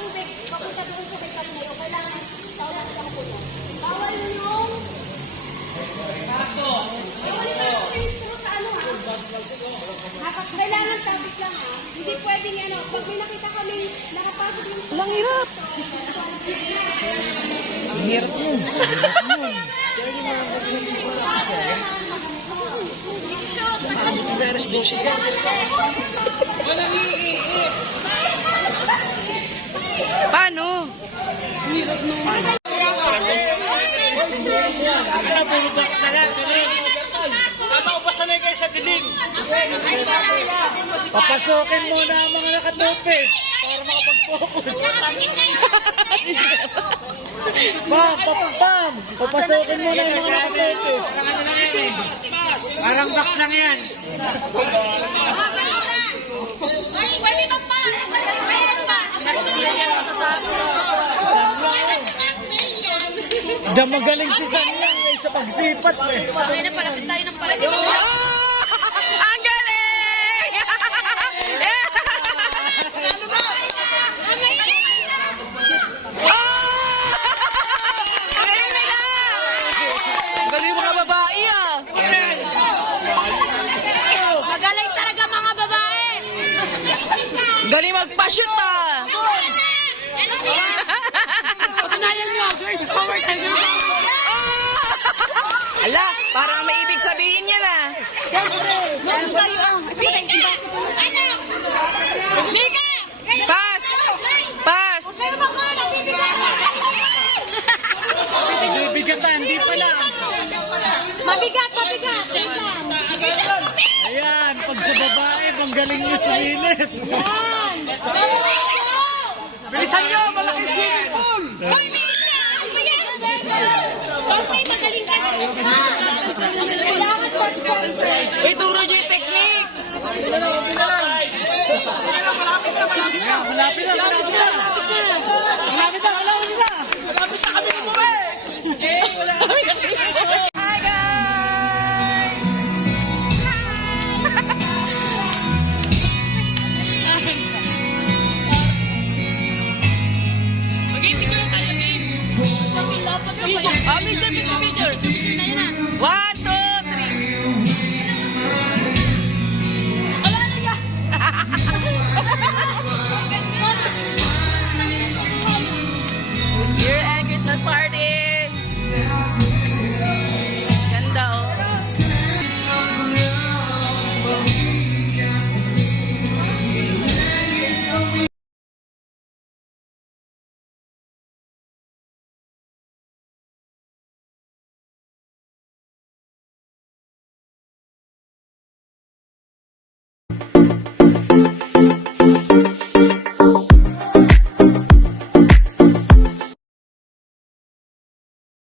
Tubig, papunta doon sa may kanina yun, kailangan saulan siya puno. Bawal yung... Bawal yung sa ano ha? Kailangan tabik lang ha. Hindi pwedeng ano. Pag may nakita kami, nakapasok yung... Walang hirap. Ang hirap nun. Beres do siya. Paano? Hirap nun. Pasanay kayo sa dilim. Papasukin muna ang mga nakatupis para makapag-focus. Bam! Bam! Papasukin muna ang mga nakatupis. Parang box lang yan. Pwede magpas! Diyan magaling si Sanyang sa pagsipat eh. Pagay na palapit tayo ng palapit. Ang galing! Galing nila! Galing mga babae ah! Magaling talaga mga babae! Galing magpa-shoot ah! Patunayan nyo, girls power tayo. Ala, parang may ibig sabihin yan ah! Pass! Pass! Bibigatan, di pala. Mabigat, mabigat. Ayan, pag sa babae, panggaling niyo sa init. Bilisan niyo, malaki swimming pool. Hoy, magaling ka. Ituro niyo yung technique! Malapit na. Malapit na kami.